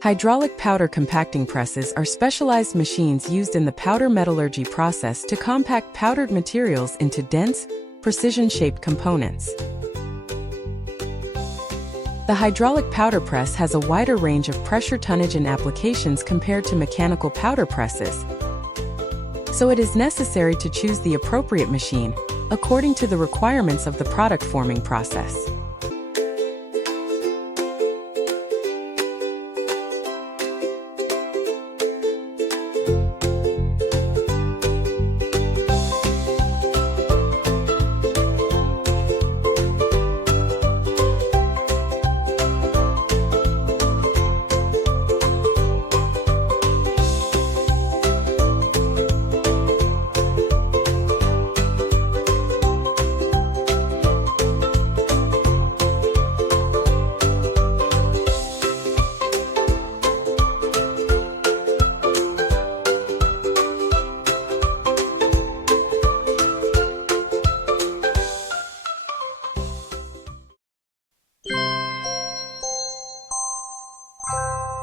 Hydraulic powder compacting presses are specialized machines used in the powder metallurgy process to compact powdered materials into dense, precision-shaped components. The hydraulic powder press has a wider range of pressure, tonnage, and applications compared to mechanical powder presses, so it is necessary to choose the appropriate machine according to the requirements of the product forming process.